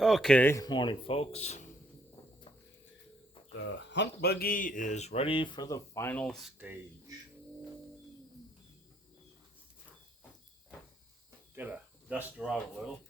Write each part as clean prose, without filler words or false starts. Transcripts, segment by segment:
Okay, morning, folks. The hunt buggy is ready for the final stage. Get a duster out a little.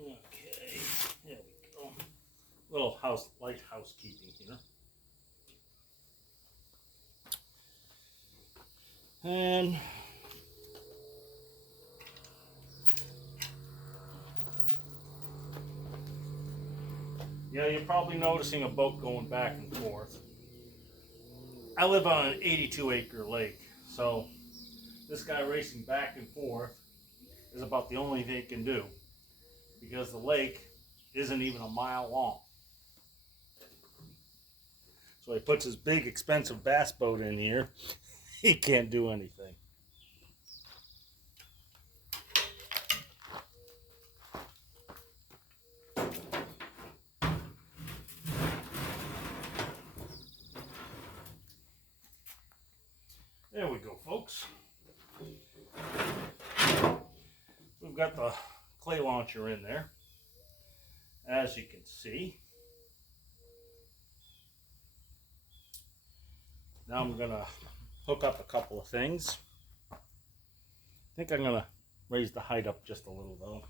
Okay, there we go. Little light housekeeping here. And yeah, you're probably noticing a boat going back and forth. I live on an 82-acre lake, so this guy racing back and forth is about the only thing he can do because the lake isn't even a mile long. So he puts his big, expensive bass boat in here. He can't do anything. There we go, folks. We've got the clay launcher in there, as you can see. Now I'm gonna hook up a couple of things. I think I'm gonna raise the height up just a little though.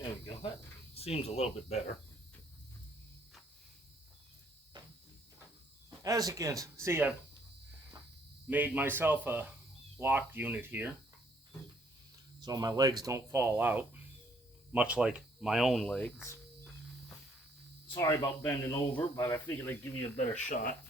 There we go. That seems a little bit better. As you can see, I've made myself a lock unit here so my legs don't fall out, much like my own legs. Sorry about bending over, but I figured I'd give you a better shot.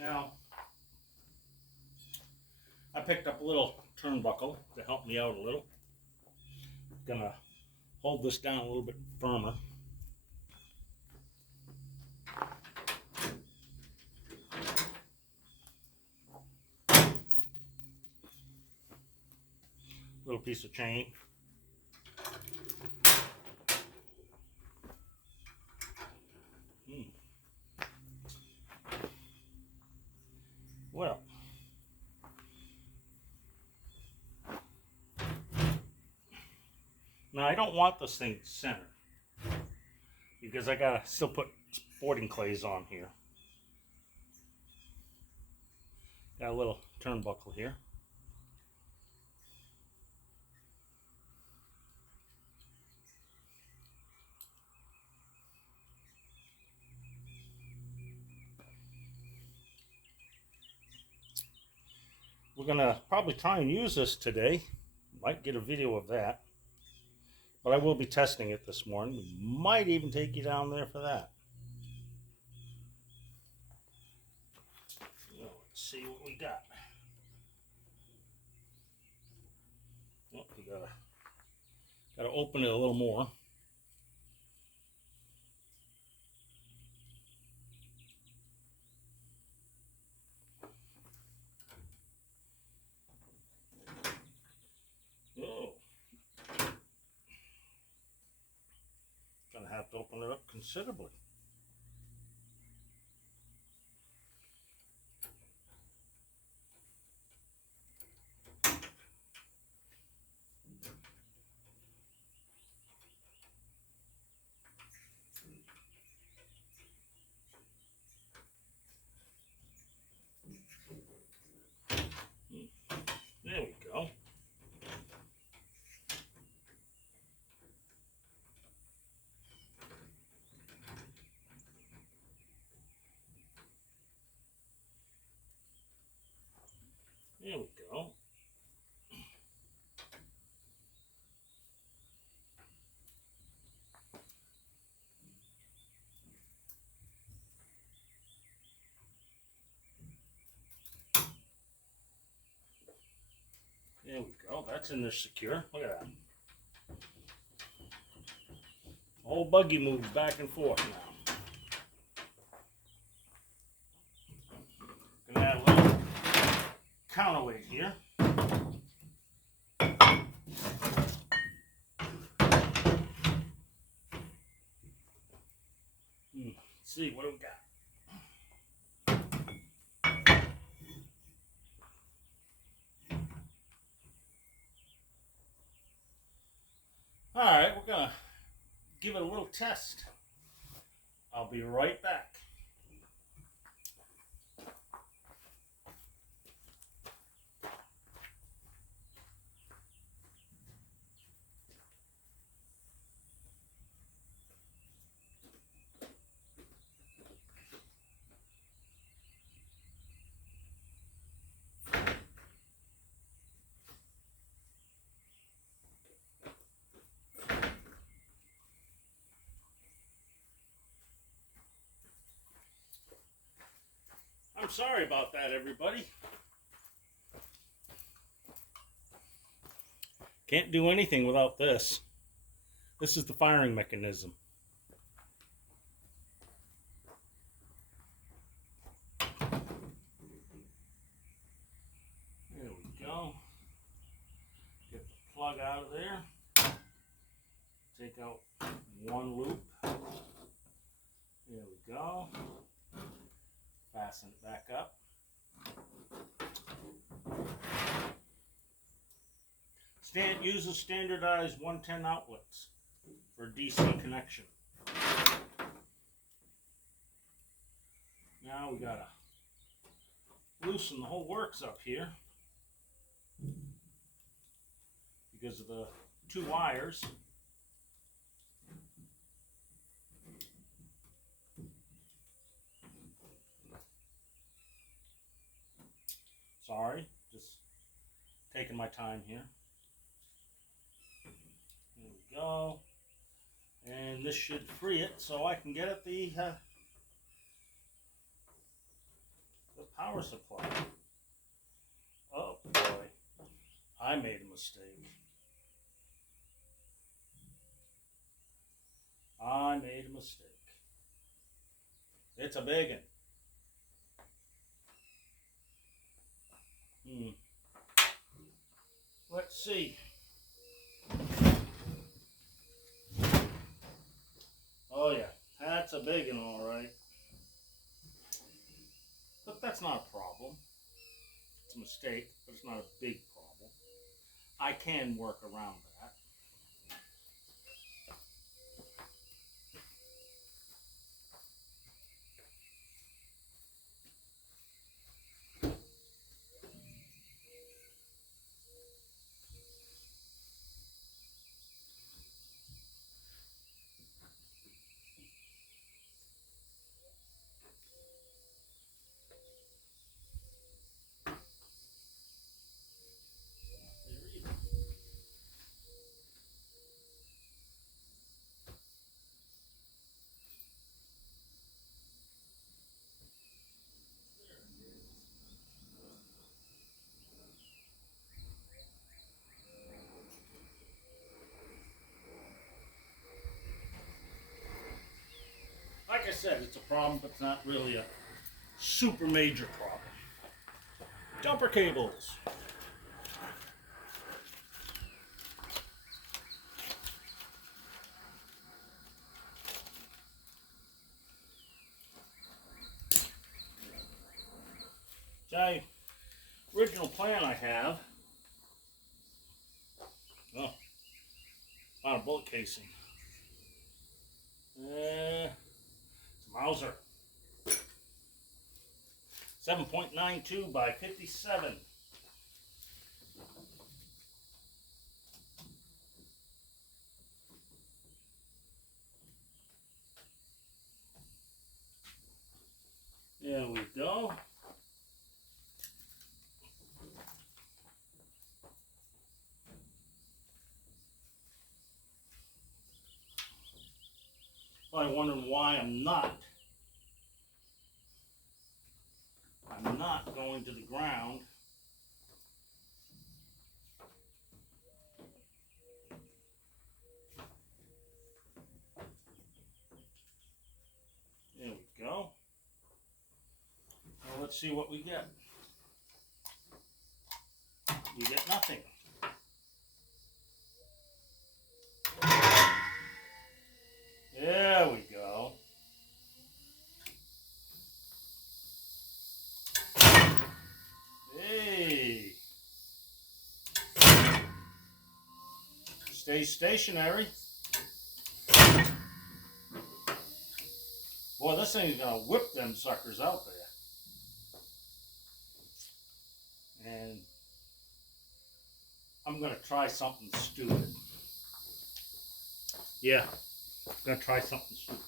Now, I picked up a little turnbuckle to help me out a little. Gonna hold this down a little bit firmer. Little piece of chain. Well, now I don't want this thing centered because I gotta still put sporting clays on here. Got a little turnbuckle here. We're gonna probably try and use this today. Might get a video of that. But I will be testing it this morning. We might even take you down there for that. Well, let's see what we got. Well, we gotta open it a little more. Oh, gonna have to open it up considerably. There we go. There we go. There we go. That's in there secure. Look at that. whole buggy moves back and forth now. Gonna add a little counterweight here. Let's see, what do we got? Alright, we're gonna give it a little test. I'll be right back. I'm sorry about that, everybody. Can't do anything without this. This is the firing mechanism. There we go. Get the plug out of there. Take out one loop. There we go. Fasten it back up. Uses standardized 110 outlets for DC connection. Now we gotta loosen the whole works up here because of the two wires. Sorry, just taking my time here. There we go. And this should free it so I can get at the power supply. Oh boy, I made a mistake. I made a mistake. It's a big one. Let's see. Oh yeah, that's a big one, all right. But that's not a problem. It's a mistake, but it's not a big problem. I can work around that. Like I said, it's a problem, but it's not really a super major problem. Jumper cables. The original plan I have. Oh, found a bullet casing. It's a Mauser. 7.92 by 57. There we go. Probably wondering why I'm not going to the ground. let's see what we get. We get nothing. There we go. Hey. Stay stationary. Boy, this thing's gonna whip them suckers out there. And I'm gonna try something stupid. Yeah, I'm gonna try something stupid.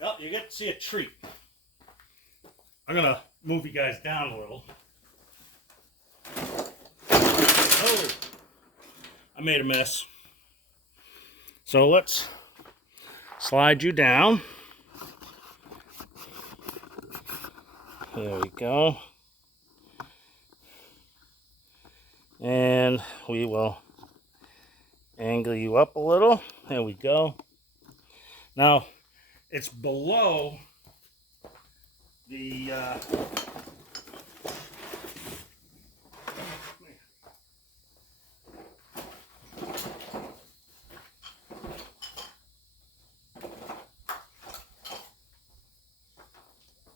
Well, you get to see a treat. I'm gonna move you guys down a little. Oh, I made a mess. So let's slide you down. There we go. And we will angle you up a little. There we go. Now, it's below the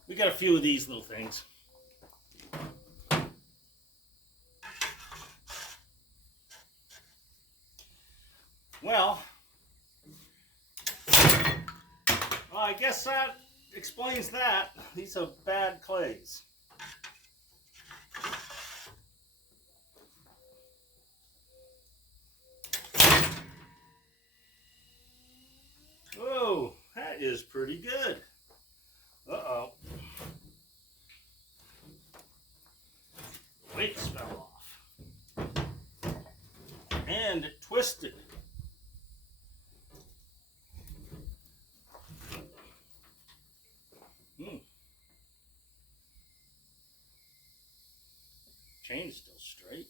we got a few of these little things. Well, I guess that explains that. These are bad clays. Oh, that is pretty good. Uh-oh. Weights fell off. And it twisted. Chain's still straight.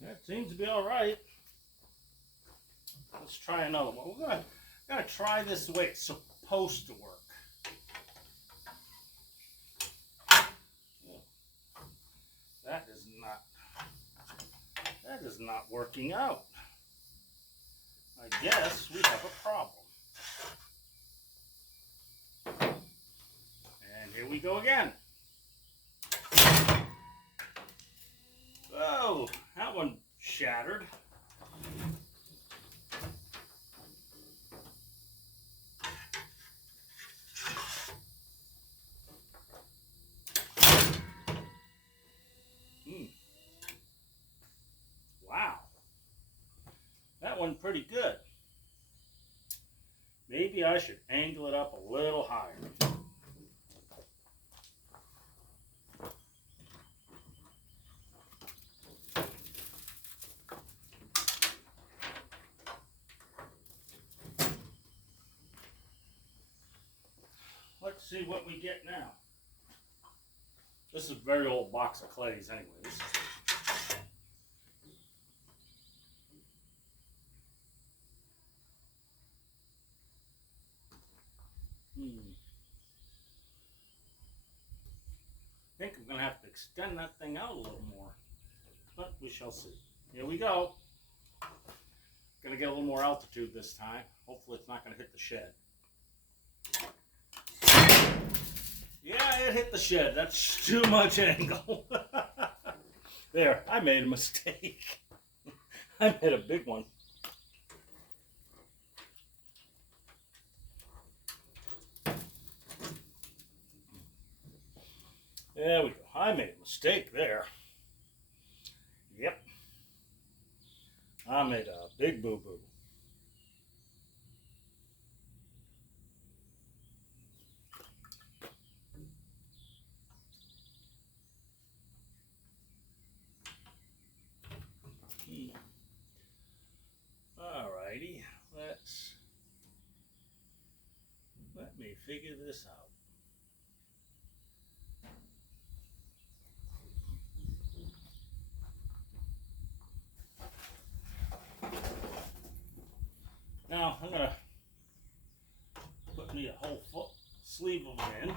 That seems to be all right. Let's try another one. We're gonna try this the way it's supposed to work. That is not working out. I guess we have a problem. And here we go again. Oh, that one shattered. Wow. That one pretty good. Maybe I should angle it up a little higher. Let's see what we get now. This is a very old box of clays anyways. I think I'm going to have to extend that thing out a little more, but we shall see. Here we go. Going to get a little more altitude this time. Hopefully it's not going to hit the shed. Yeah, it hit the shed. That's too much angle. There, I made a mistake. I made a big one. There we go. I made a mistake there. Yep. I made a big boo-boo. Alrighty, let me figure this out. Now I'm gonna put me a whole sleeve of it in.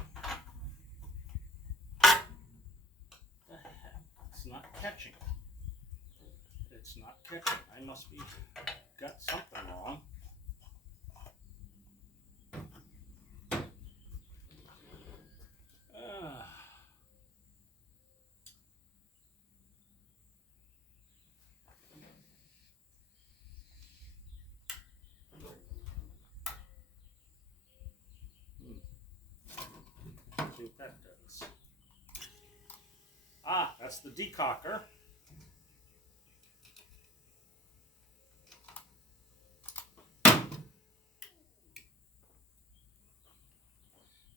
The heck? It's not catching. It's not catching. I must be got something wrong. See what that does. Ah, that's the decocker.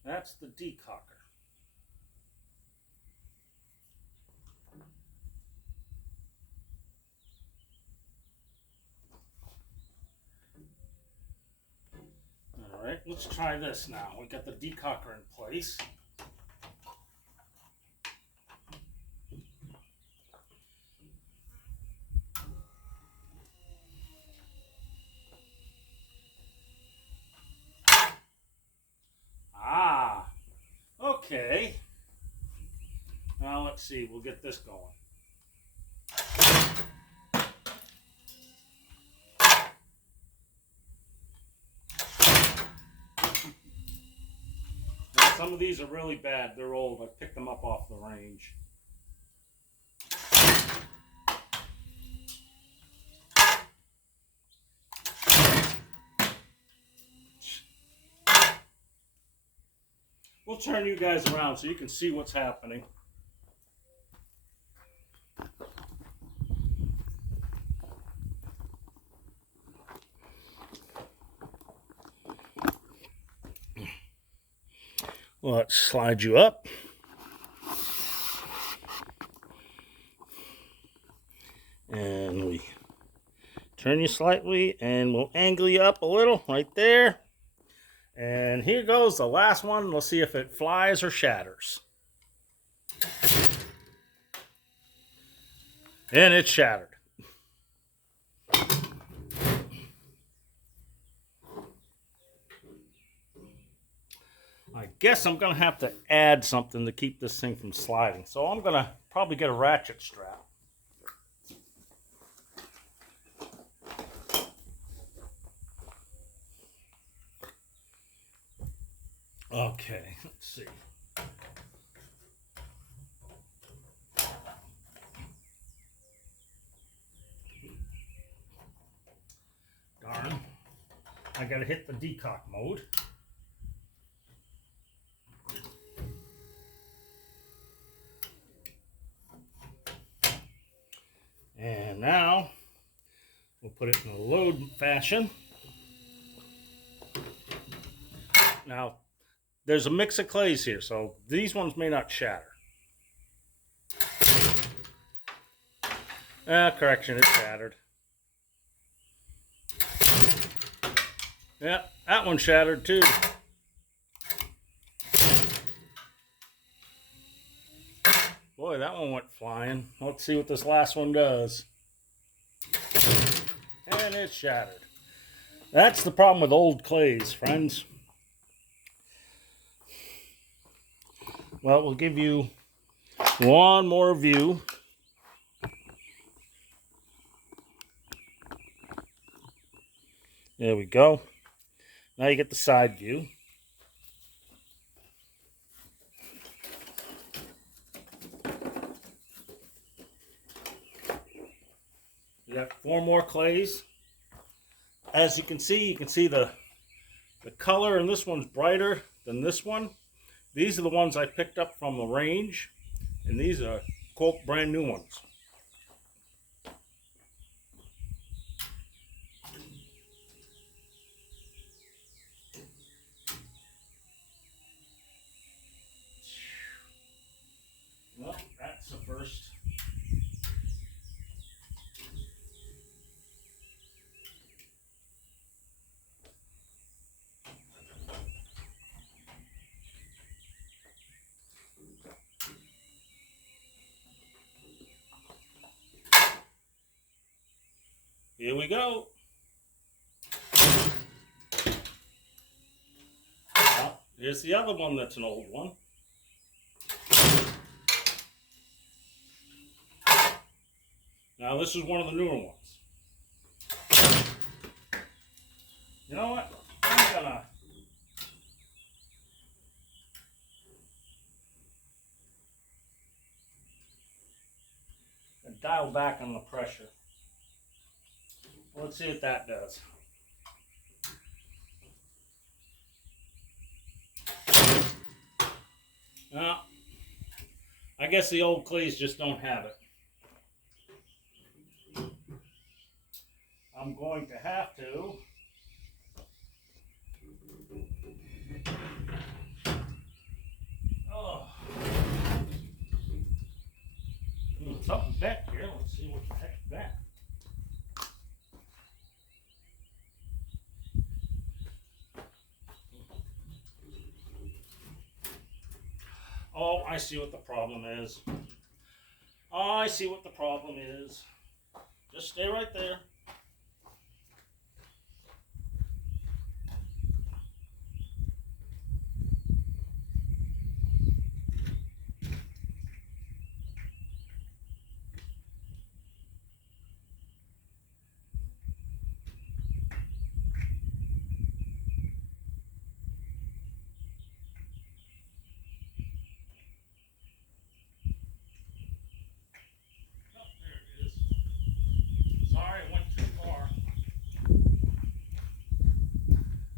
That's the decocker. All right, let's try this now. We got the decocker in place. Ah, okay. Now let's see, we'll get this going. Now, some of these are really bad. They're old. I picked them up off the range. We'll turn you guys around so you can see what's happening. Let's slide you up. And we turn you slightly and we'll angle you up a little right there. And here goes the last one. We'll see if it flies or shatters. And it shattered. I guess I'm going to have to add something to keep this thing from sliding. So I'm going to probably get a ratchet strap. Okay, let's see. Darn. I gotta hit the decock mode. And now we'll put it in a load fashion. Now, there's a mix of clays here, so these ones may not shatter. Correction, it shattered. Yep, that one shattered too. Boy, that one went flying. Let's see what this last one does. And it shattered. That's the problem with old clays, friends. Well, we'll give you one more view. There we go. Now you get the side view. You got 4 more clays. As you can see the color, and this one's brighter than this one. These are the ones I picked up from the range. And these are, quote, brand new ones. Well, that's the first. Here we go. Well, here's the other one that's an old one. Now this is one of the newer ones. You know what? I'm gonna dial back on the pressure. Let's see what that does. Now, I guess the old clays just don't have it. I'm going to have to something back here. Let's see what the heck's that. Oh, I see what the problem is. Oh, I see what the problem is. Just stay right there.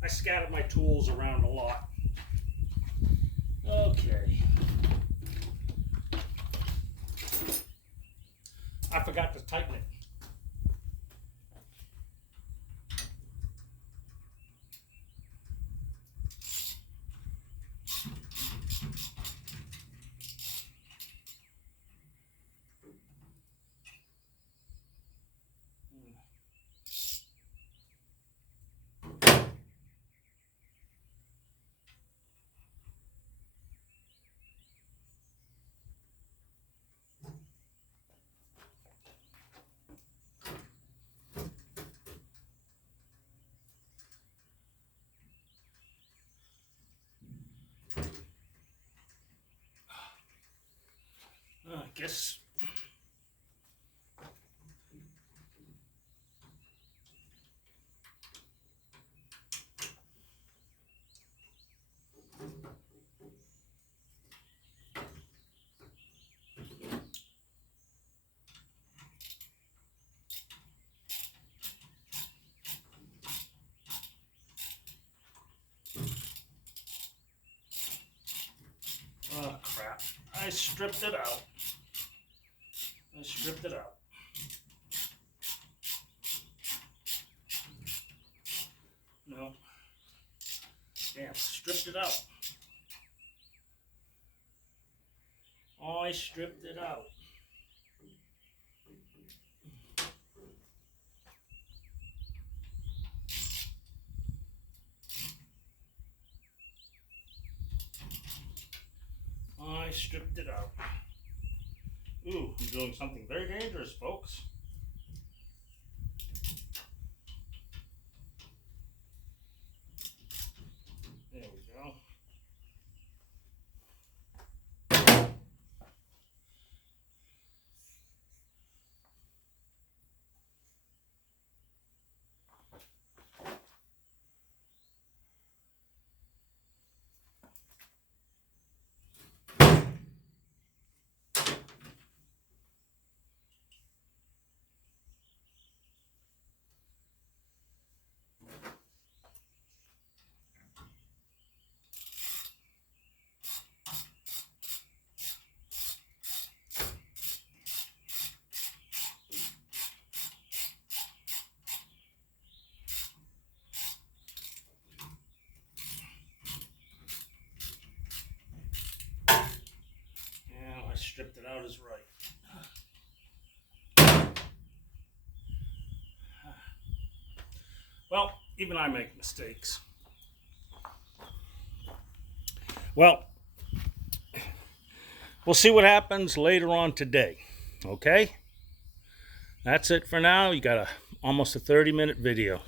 I scattered my tools around a lot. Okay. I forgot to tighten it. I guess. Oh crap. I stripped it out. I stripped it out. No. Damn, stripped it out. Oh, I stripped it out. I stripped it out. Ooh, I'm doing something very dangerous, folks. There we go. shipped it out is right. Well, even I make mistakes. Well, we'll see what happens later on today. Okay? That's it for now. You got almost a 30-minute video.